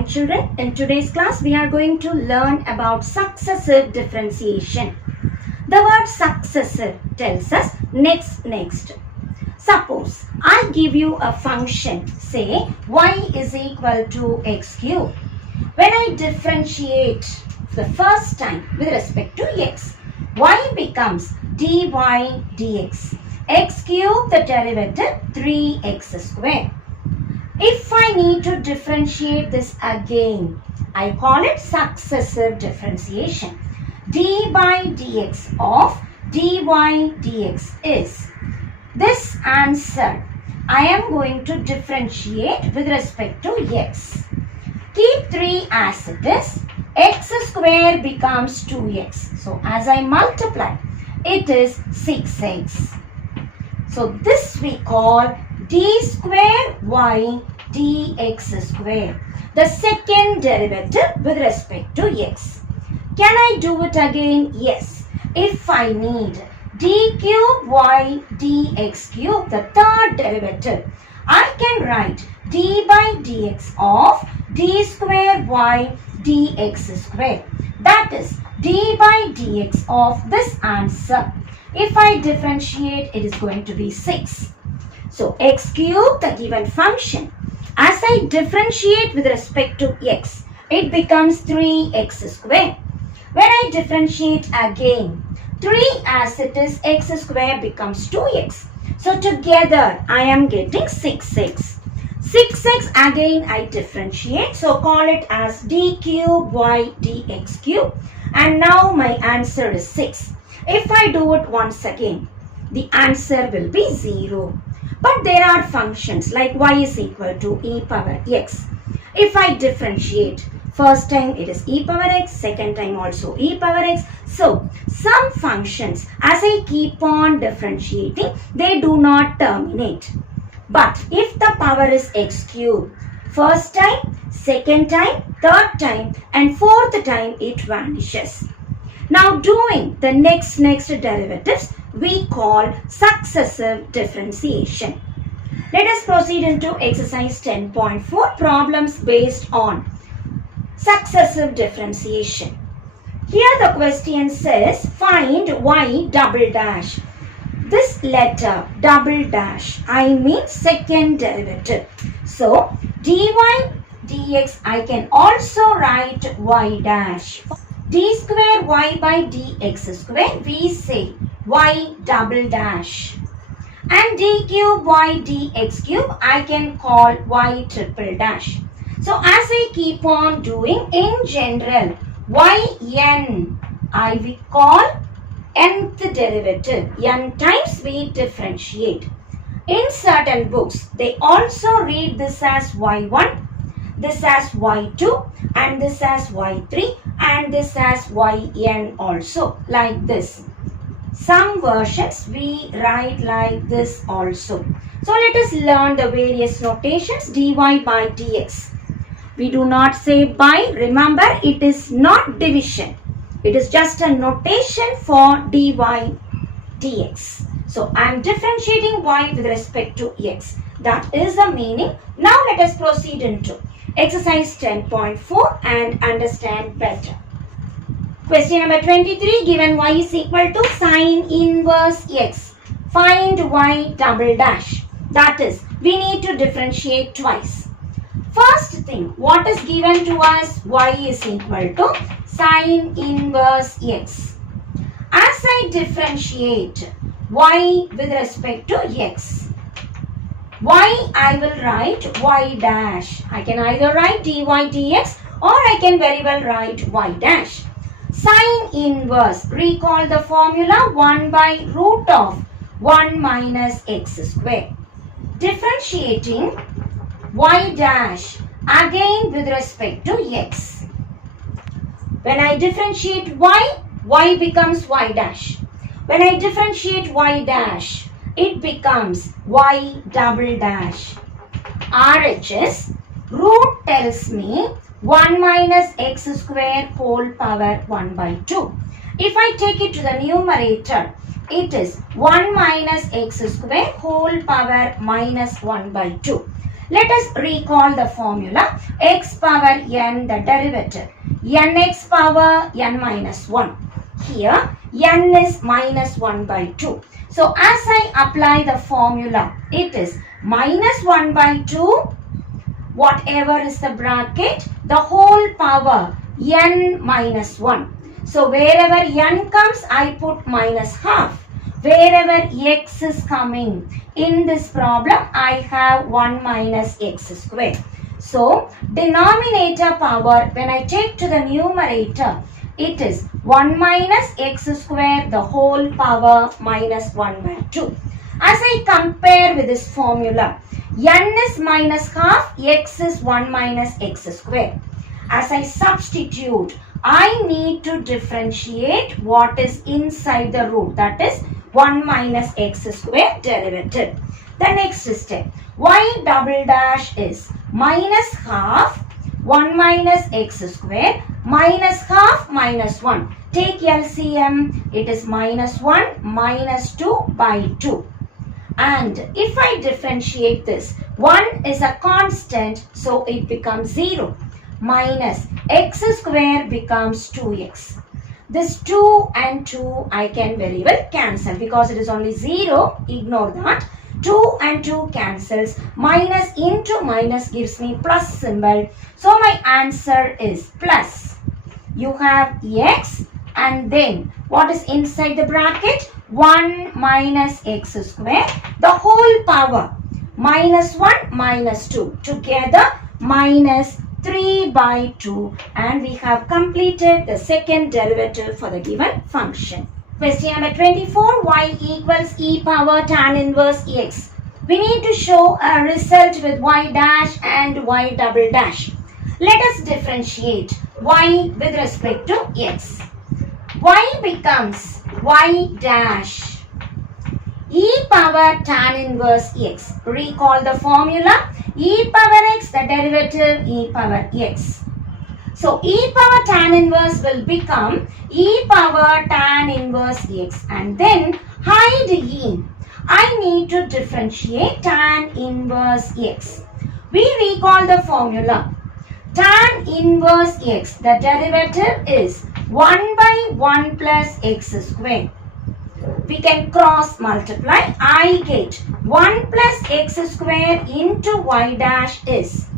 morning children. In today's class we are going to learn about successive differentiation. The word successive tells us next. Suppose I give you a function, say y is equal to x cube. When I differentiate the first time with respect to x, y becomes dy dx. X cube, the derivative 3x square. If I need to differentiate this again, I call it successive differentiation. d by dx of dy dx is this answer. I am going to differentiate with respect to x. Keep 3 as it is. X square becomes 2x. So as I multiply, it is 6x. So this we call d square y dx square, the second derivative with respect to x. Can I do it again? Yes. If I need d cube y dx cube, the third derivative, I can write d by dx of d square y dx square. That is d by dx of this answer. If I differentiate, it is going to be 6. So x cube, the given function, as I differentiate with respect to x, it becomes 3x square. When I differentiate again, 3 as it is, x square becomes 2x. So together I am getting 6x. 6x again I differentiate, so call it as d cube y dx cube. And now my answer is 6. If I do it once again, the answer will be 0. But there are functions like y is equal to e power x. If I differentiate, first time it is e power x, second time also e power x. So some functions, as I keep on differentiating, they do not terminate. But if the power is x cube, first time, second time, third time and fourth time it vanishes. Now doing the next derivatives we call successive differentiation. Let us proceed into exercise 10.4, problems based on successive differentiation. Here the question says find y double dash. This letter double dash, I mean second derivative. So dy dx I can also write y dash. D square y by dx square, we say y double dash. And d cube y dx cube, I can call y triple dash. So as I keep on doing, in general, yn I will call nth derivative. N times we differentiate. In certain books, they also read this as y1, this as y2 and this as y3 and this as yn also, like this. Some versions we write like this also. So let us learn the various notations. Dy by dx. We do not say by. Remember, it is not division. It is just a notation for dy dx. So I am differentiating y with respect to x. That is the meaning. Now let us proceed into exercise 10.4 and understand better. Question number 23, given y is equal to sine inverse x. Find y double dash. That is, we need to differentiate twice. First thing, what is given to us? Y is equal to sine inverse x. As I differentiate y with respect to x, y I will write y dash. I can either write dy dx or I can very well write y dash. Sine inverse, recall the formula 1 by root of 1 minus x square. Differentiating y dash again with respect to x. When I differentiate y becomes y dash. When I differentiate y dash, it becomes y double dash. RHS, root tells me 1 minus x square whole power 1 by 2. If I take it to the numerator, it is 1 minus x square whole power minus 1 by 2. Let us recall the formula. X power n, the derivative. Nx power n minus 1. Here n is minus 1 by 2. So as I apply the formula, it is minus 1 by 2, whatever is the bracket, the whole power n minus 1. So wherever n comes, I put minus half. Wherever x is coming, in this problem, I have 1 minus x square. So denominator power, when I take to the numerator, it is 1 minus x square, the whole power minus 1 by 2. As I compare with this formula, n is minus half, x is 1 minus x square. As I substitute, I need to differentiate what is inside the root, that is 1 minus x square derivative. The next step, y double dash is minus half 1 minus x square minus half minus 1. Take LCM, it is minus 1 minus 2 by 2. And if I differentiate this, 1 is a constant, so it becomes 0. Minus x square becomes 2x. This 2 and 2 I can very well cancel because it is only 0. Ignore that. 2 and 2 cancels. Minus into minus gives me plus symbol. So my answer is plus. You have x and then what is inside the bracket? 1 minus x square. The whole power. Minus 1 minus 2. Together minus 3 by 2, and we have completed the second derivative for the given function. Question number 24, y equals e power tan inverse x. We need to show a result with y dash and y double dash. Let us differentiate y with respect to x. Y becomes y dash e power tan inverse x. Recall the formula. E power x, the derivative e power x. So e power tan inverse will become e power tan inverse x, and then hide e. I need to differentiate tan inverse x. We recall the formula. Tan inverse x, the derivative is 1 by 1 plus x square. We can cross multiply. I get 1 plus x square into y dash is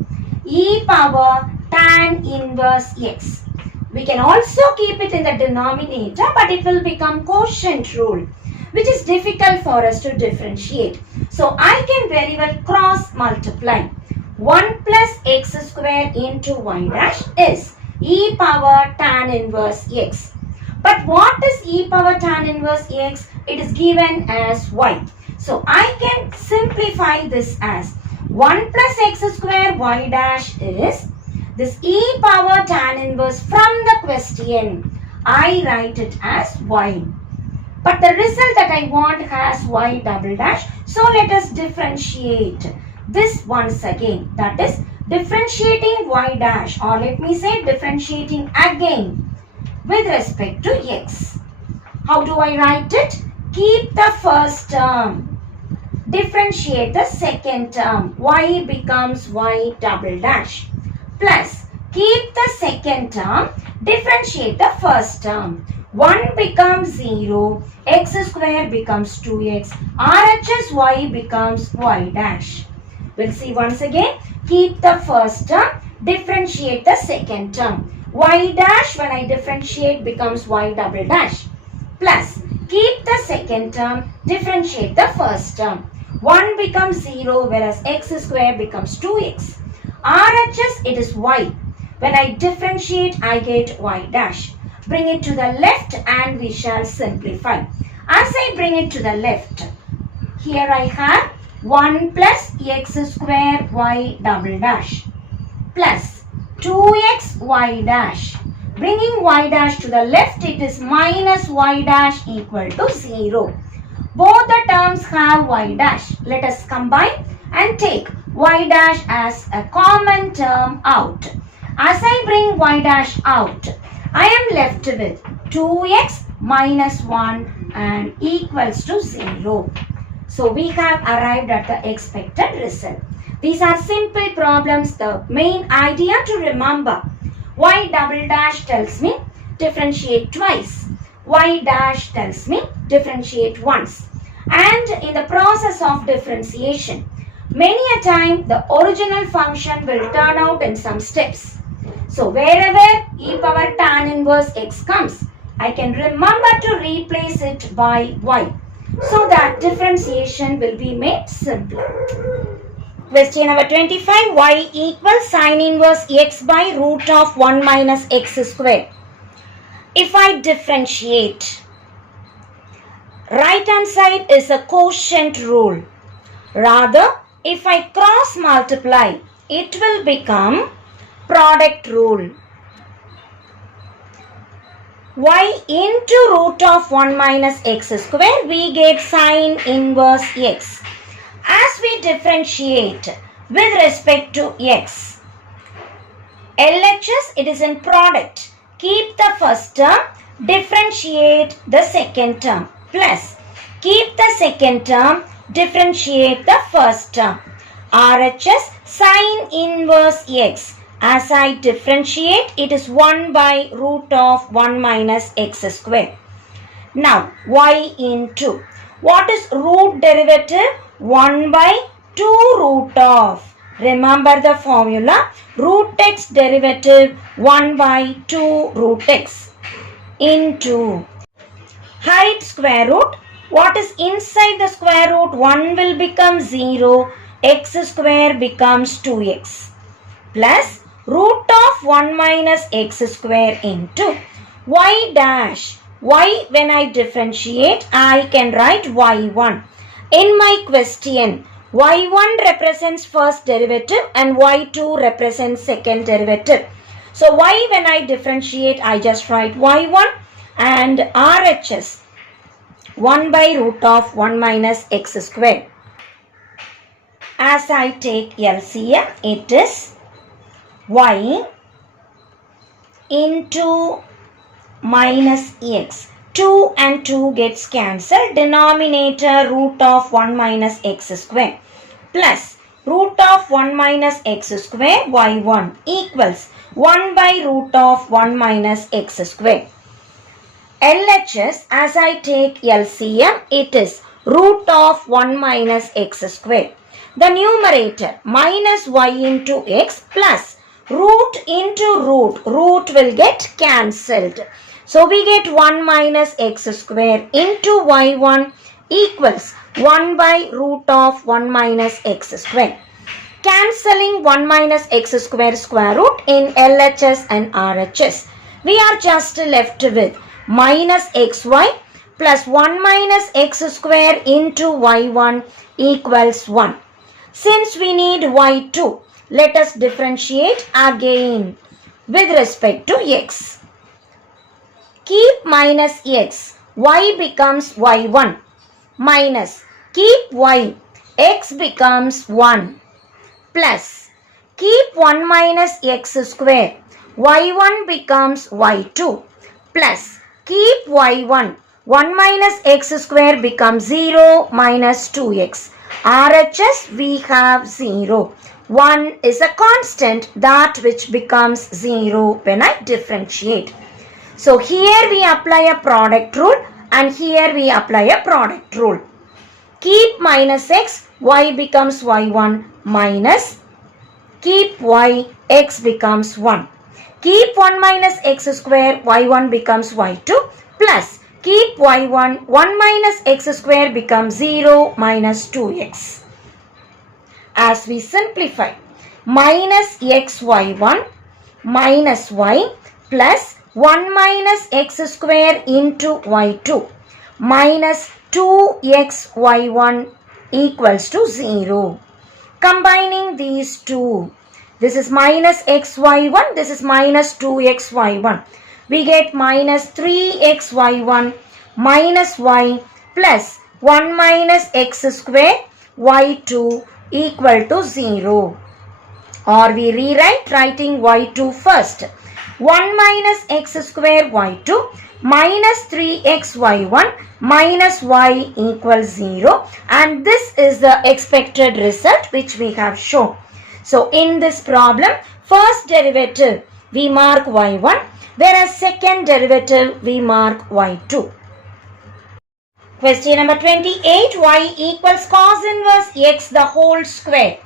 e power tan inverse x. We can also keep it in the denominator, but it will become quotient rule, which is difficult for us to differentiate. So I can very well cross multiply. 1 plus x square into y dash is e power tan inverse x. But what is e power tan inverse x? It is given as y. So I can simplify this as 1 plus x square y dash is this e power tan inverse from the question. I write it as y. But the result that I want has y double dash. So let us differentiate this once again. That is differentiating y dash, or let me say differentiating again with respect to x. How do I write it? Keep the first term. Differentiate the second term. Y becomes y double dash. Plus, keep the second term. Differentiate the first term. 1 becomes 0. X square becomes 2x. RHS y becomes y dash. We'll see once again. Keep the first term. Differentiate the second term. Y dash when I differentiate becomes y double dash. Plus, keep the second term, differentiate the first term. 1 becomes 0 whereas x square becomes 2x. RHS it is y. When I differentiate I get y dash. Bring it to the left and we shall simplify. As I bring it to the left, here I have 1 plus x square y double dash plus 2x y dash. Bringing y dash to the left, it is minus y dash equal to 0. Both the terms have y dash. Let us combine and take y dash as a common term out. As I bring y dash out, I am left with 2x minus 1 and equals to 0. So we have arrived at the expected result. These are simple problems. The main idea to remember, y double dash tells me differentiate twice. Y dash tells me differentiate once. And in the process of differentiation, many a time the original function will turn out in some steps. So wherever e power tan inverse x comes, I can remember to replace it by y, so that differentiation will be made simpler. Question number 25. Y equals sin inverse x by root of 1 minus x square. If I differentiate, right hand side is a quotient rule. Rather, if I cross multiply, it will become product rule. Y into root of 1 minus x square, we get sin inverse x. As we differentiate with respect to x, LHS, it is in product. Keep the first term, differentiate the second term, plus keep the second term, differentiate the first term. RHS, sin inverse x. As I differentiate, it is 1 by root of 1 minus x square. Now, y into, what is root derivative? 1 by 2 root of. Remember the formula, root x derivative 1 by 2 root x into height square root. What is inside the square root? 1 will become 0, x square becomes 2x plus root of 1 minus x square into y dash. Y, when I differentiate, I can write y1. In my question, y1 represents first derivative and y2 represents second derivative. So y, when I differentiate, I just write y1 and RHS 1 by root of 1 minus x square. As I take LCM, it is y into minus x. 2 and 2 gets cancelled. Denominator root of 1 minus x square plus root of 1 minus x square y1 equals 1 by root of 1 minus x square. LHS, as I take LCM, it is root of 1 minus x square. The numerator minus y into x plus root into root. Root will get cancelled. So we get 1 minus x square into y1 equals 1 by root of 1 minus x square. Cancelling 1 minus x square square root in LHS and RHS, we are just left with minus xy plus 1 minus x square into y1 equals 1. Since we need y2, let us differentiate again with respect to x. Keep minus x, y becomes y1 minus keep y, x becomes 1 plus keep 1 minus x square, y1 becomes y2 plus keep y1, 1 minus x square becomes 0 minus 2x. RHS, we have 0. 1 is a constant, that which becomes 0 when I differentiate. So here we apply a product rule and here we apply a product rule. Keep minus x, y becomes y1 minus keep y, x becomes 1. Keep 1 minus x square, y1 becomes y2 plus keep y1, 1 minus x square becomes 0 minus 2x. As we simplify, minus xy1 minus y plus 1 minus x square into y2 minus 2xy1 equals to 0. Combining these two, this is minus xy1, this is minus 2xy1. We get minus 3xy1 minus y plus 1 minus x square y2 equal to 0. Or we rewrite writing y2 first. 1 minus x square y2 minus 3x y1 minus y equals 0, and this is the expected result which we have shown. So in this problem, first derivative we mark y1, whereas second derivative we mark y2. Question number 28, y equals cos inverse x the whole square.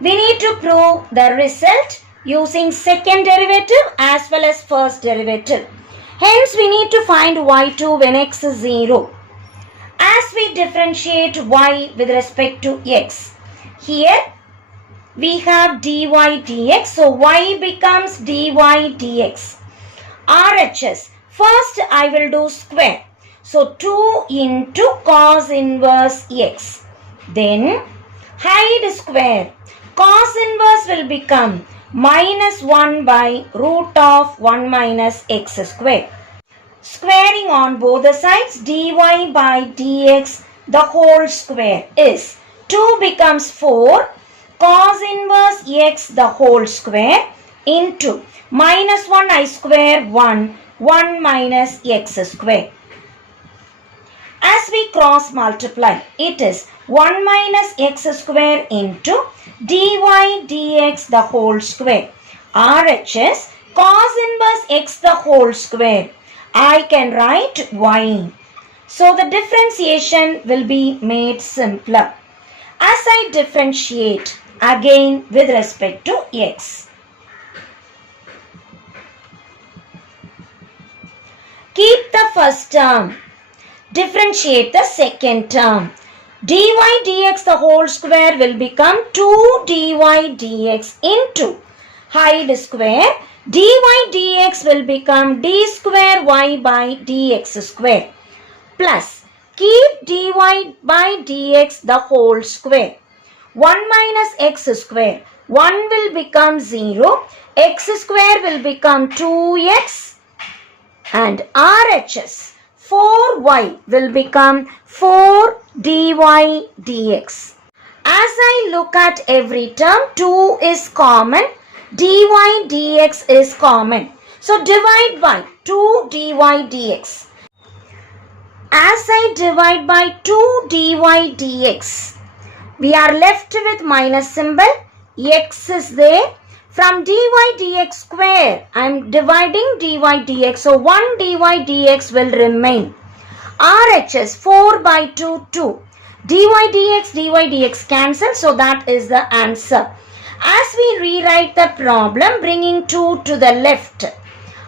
We need to prove the result using second derivative as well as first derivative. Hence, we need to find y2 when x is 0. As we differentiate y with respect to x, here we have dy dx. So, y becomes dy dx. RHS, first I will do square. So, 2 into cos inverse x. Then, hide square. Cos inverse will become minus 1 by root of 1 minus x square. Squaring on both the sides, dy by dx the whole square is 2 becomes 4 cos inverse x the whole square into minus 1 I square 1 minus x square. As we cross multiply, it is 1 minus x square into dy dx the whole square. RHS cos inverse x the whole square. I can write y. So the differentiation will be made simpler. As I differentiate again with respect to x. Keep the first term. Differentiate the second term. Dy dx the whole square will become 2 dy dx into hide square. Dy dx will become d square y by dx square plus keep dy by dx the whole square. 1 minus x square. 1 will become 0. X square will become 2x and RHS 4y will become 4 dy dx. As I look at every term, 2 is common, dy dx is common. So divide by 2 dy dx. As I divide by 2 dy dx, we are left with minus symbol, x is there. From dy dx square, I am dividing dy dx. So 1 dy dx will remain. RHS 4 by 2, 2. dy dx cancel. So that is the answer. As we rewrite the problem, bringing 2 to the left,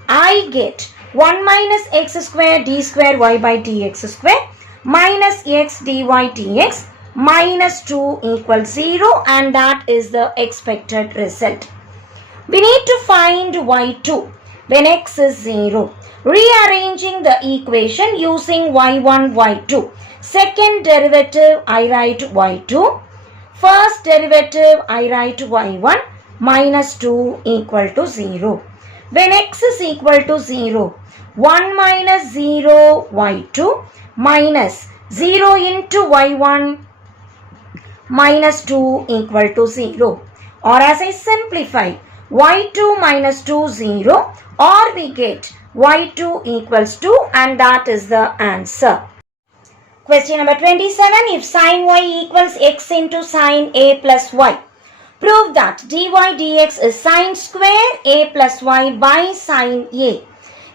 I get 1 minus x square d square y by dx square minus x dy dx minus 2 equals 0, and that is the expected result. We need to find y2 when x is 0. Rearranging the equation using y1, y2. Second derivative I write y2. First derivative I write y1 minus 2 equal to 0. When x is equal to 0, 1 minus 0 y2 minus 0 into y1 minus 2 equal to 0. Or as I simplify, y2 minus 2 0, or we get y2 equals 2, and that is the answer. Question number 27. If sin y equals x into sin a plus y, prove that dy dx is sin square a plus y by sin a.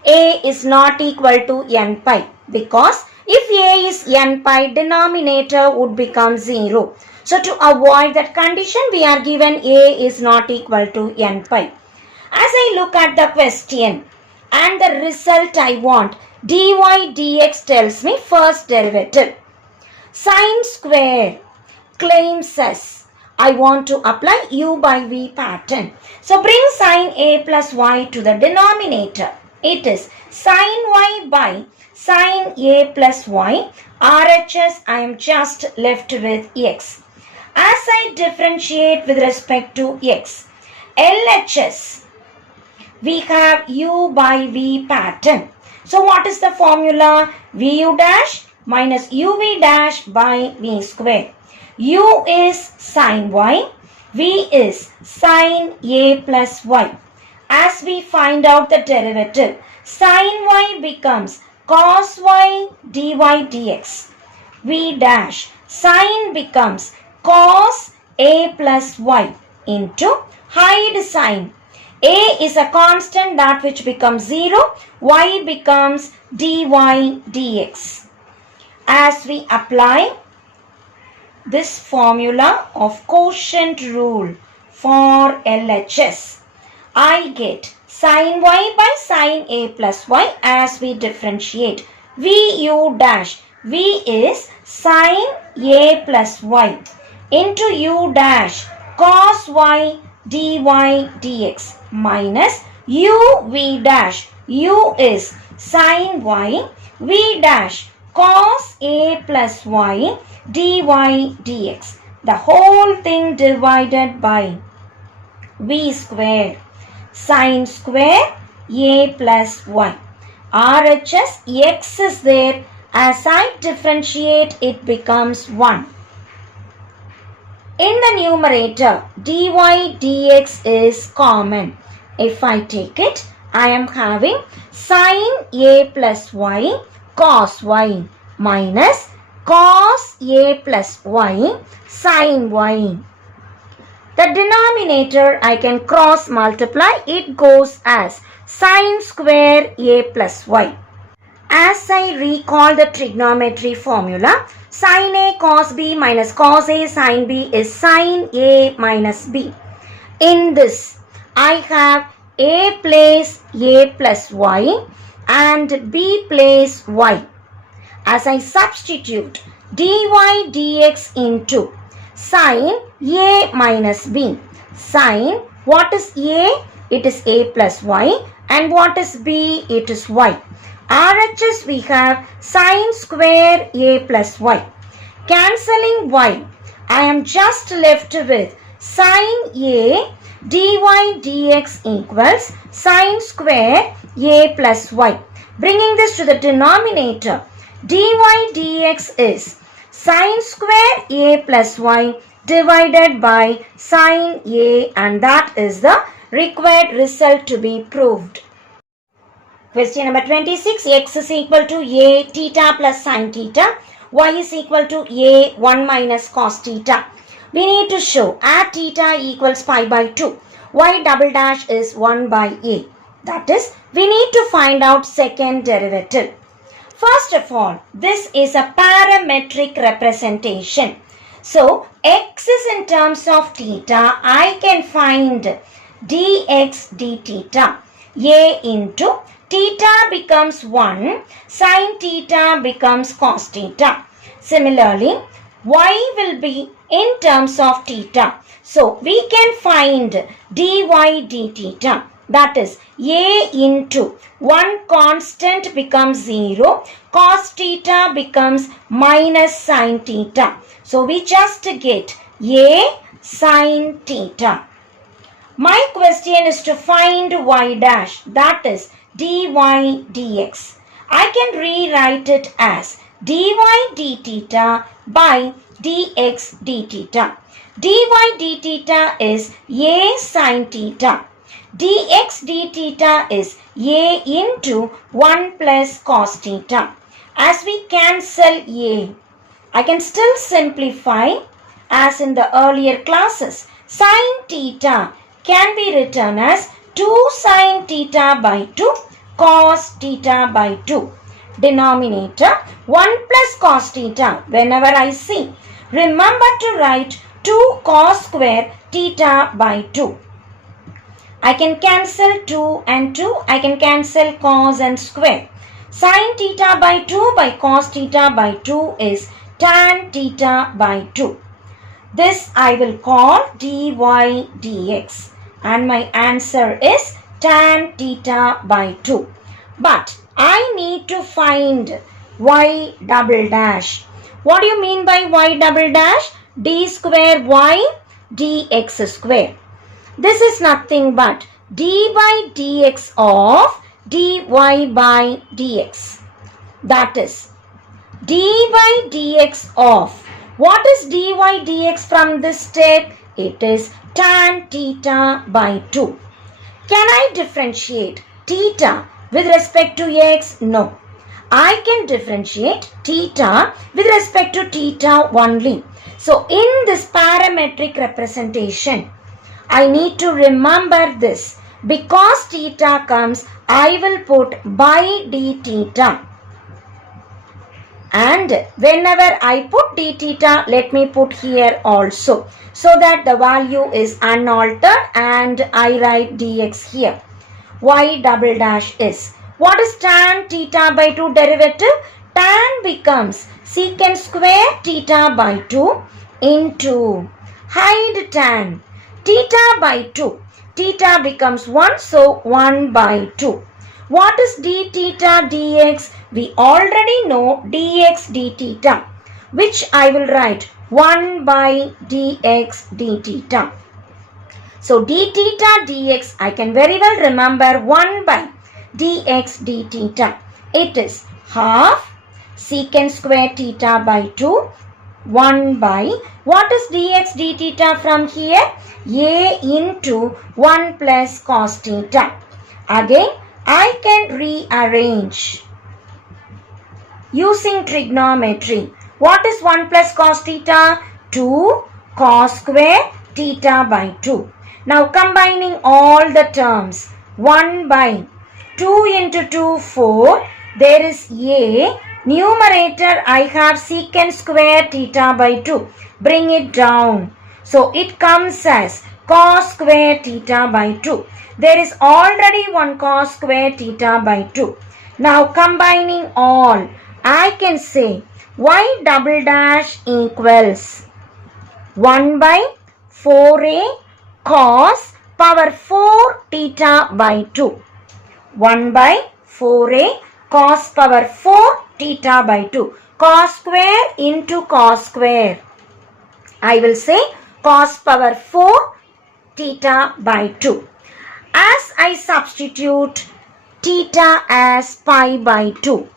A is not equal to n pi, because if a is n pi, denominator would become 0. So to avoid that condition, we are given a is not equal to n pi. As I look at the question and the result I want, dy dx tells me first derivative. Sin square claims us I want to apply u by v pattern. So bring sin a plus y to the denominator. It is sin y by sin a plus y. RHS I am just left with x. As I differentiate with respect to x, LHS, we have u by v pattern. So what is the formula? Vu dash minus uv dash by v square. U is sin y, v is sin a plus y. as we find out the derivative, sin y becomes cos y dy dx. V dash sin becomes cos a plus y into hide sin. A is a constant, that which becomes 0, y becomes dy dx. As we apply this formula of quotient rule for LHS, I get sin y by sin a plus y as we differentiate. Vu dash, V is sin a plus y into u dash cos y dy dx minus v dash, u is sin y, v dash cos a plus y dy dx. The whole thing divided by v square sin square a plus y. RHS x is there. As I differentiate, it becomes 1. In the numerator, dy dx is common. If I take it, I am having sin a plus y cos y minus cos a plus y sin y. The denominator I can cross multiply. It goes as sin square a plus y. As I recall the trigonometry formula, sin a cos b minus cos a sin b is sin a minus b. In this, I have a place a plus y and b place y. As I substitute dy dx into sin a minus b. Sin, what is a? It is a plus y, and what is b? It is y. RHS we have sin square a plus y. Cancelling y, I am just left with sin a dy dx equals sin square a plus y. Bringing this to the denominator, dy dx is sin square a plus y divided by sin a, and that is the required result to be proved. Question number 26. X is equal to a theta plus sin theta. Y is equal to a 1 minus cos theta. We need to show at theta equals pi by 2. Y double dash is 1 by a. That is, we need to find out second derivative. First of all, this is a parametric representation. So, x is in terms of theta. I can find dx d theta. A into theta becomes 1, sin theta becomes cos theta. Similarly, y will be in terms of theta. So, we can find dy d theta. That is, a into 1 constant becomes 0, cos theta becomes minus sin theta. So, we just get a sin theta. My question is to find y dash, that is dy dx. I can rewrite it as dy d theta by dx d theta. dy d theta is a sin theta. dx d theta is a into 1 plus cos theta. As we cancel a, I can still simplify as in the earlier classes. Sin theta can be written as 2 sin theta by 2 cos theta by 2. Denominator 1 plus cos theta whenever I see. Remember to write 2 cos square theta by 2. I can cancel 2 and 2. I can cancel cos and square. Sin theta by 2 by cos theta by 2 is tan theta by 2. This I will call dy dx. And my answer is tan theta by 2. But I need to find y double dash. What do you mean by y double dash? D square y dx square. This is nothing but d by dx of dy by dx. That is d by dx of, what is dy dx from this step? It is tan theta by 2. Can I differentiate theta with respect to x? No. I can differentiate theta with respect to theta only. So in this parametric representation, I need to remember this. Because theta comes, I will put by d theta. And whenever I put d theta, let me put here also, so that the value is unaltered, and I write dx here. Y double dash is, what is tan theta by 2 derivative? Tan becomes secant square theta by 2 into hide tan theta by 2. Theta becomes 1, so 1 by 2. What is d theta dx? We already know dx d theta, which I will write 1 by dx d theta. So d theta dx, I can very well remember 1 by dx d theta. It is half secant square theta by 2, 1 by, what is dx d theta from here? A into 1 plus cos theta. Again, I can rearrange using trigonometry. What is 1 plus cos theta? 2 cos square theta by 2. Now combining all the terms, 1 by 2 into 2, 4. There is a numerator, I have secant square theta by 2. Bring it down. So it comes as cos square theta by 2. There is already 1 cos square theta by 2. Now combining all, I can say y double dash equals 1 by 4a cos power 4 theta by 2. 1 by 4a cos power 4 theta by 2. Cos square into cos square. I will say cos power 4 theta by 2. As I substitute theta as pi by 2,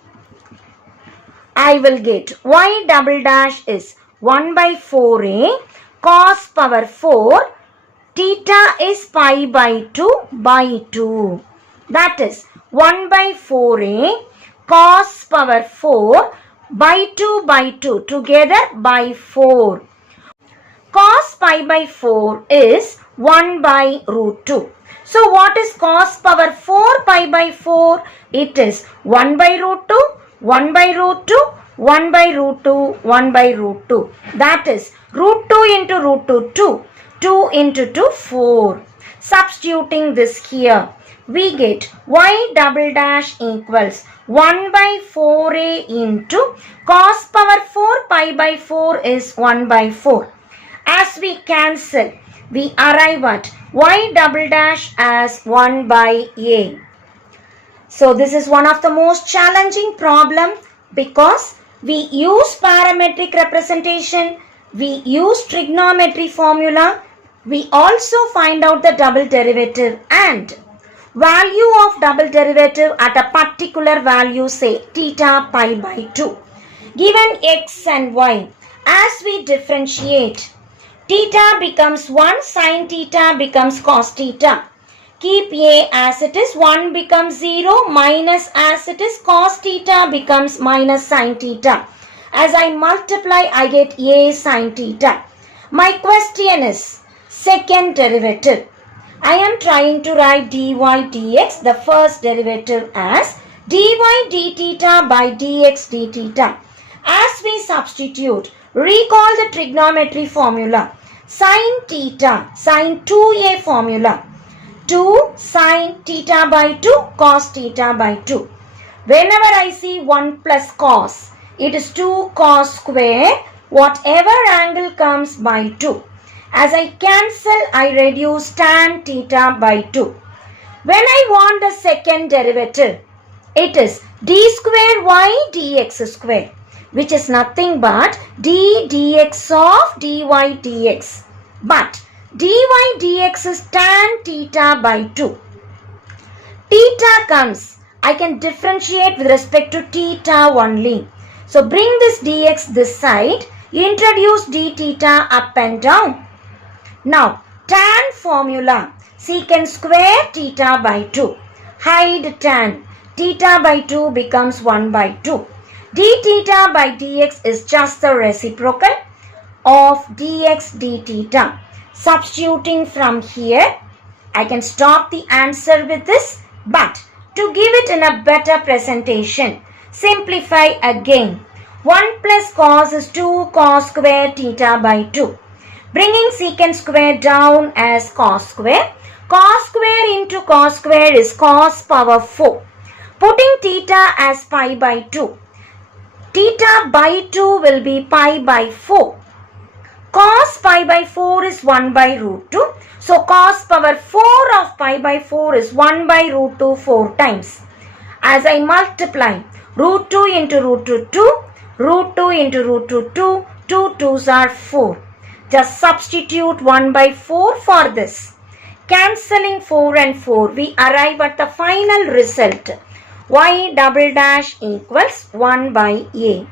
I will get y double dash is 1 by 4a cos power 4 theta is pi by 2 by 2. That is 1 by 4a cos power 4 by 2 together by 4. Cos pi by 4 is 1 by root 2. So what is cos power 4 pi by 4? It is 1 by root 2, 1 by root 2, 1 by root 2, 1 by root 2. That is root 2 into root 2, 2. 2 into 2, 4. Substituting this here, we get y double dash equals 1 by 4a into cos power 4 pi by 4 is 1 by 4. As we cancel, we arrive at y double dash as 1 by a. So this is one of the most challenging problem because we use parametric representation, we use trigonometry formula, we also find out the double derivative and value of double derivative at a particular value, say theta pi by 2. Given x and y, as we differentiate, theta becomes 1, sin theta becomes cos theta. Keep a as it is, 1 becomes 0, minus as it is, cos theta becomes minus sin theta. As I multiply, I get a sin theta. My question is second derivative. I am trying to write dy dx, the first derivative, as dy d theta by dx d theta. As we substitute, recall the trigonometry formula. Sin theta, sin 2a formula. 2 sin theta by 2 cos theta by 2. Whenever I see 1 plus cos, it is 2 cos square, whatever angle comes by 2. As I cancel, I reduce tan theta by 2. When I want the second derivative, it is d square y dx square, which is nothing but d dx of dy dx. But dy dx is tan theta by 2. Theta comes, I can differentiate with respect to theta only. So bring this dx this side, introduce d theta up and down. Now tan formula, secant square theta by 2. Hide tan. Theta by 2 becomes 1 by 2. d theta by dx is just the reciprocal of dx d theta. Substituting from here, I can stop the answer with this, but to give it in a better presentation, simplify again. 1 plus cos is 2 cos square theta by 2. Bringing secant square down as cos square. Cos square into cos square is cos power 4. Putting theta as pi by 2. Theta by 2 will be pi by 4. Cos pi by 4 is 1 by root 2. So cos power 4 of pi by 4 is 1 by root 2 4 times. As I multiply root 2 into root 2 2, root 2 into root 2 2, 2 2s are 4. Just substitute 1 by 4 for this. Cancelling 4 and 4, we arrive at the final result. Y double dash equals 1 by A.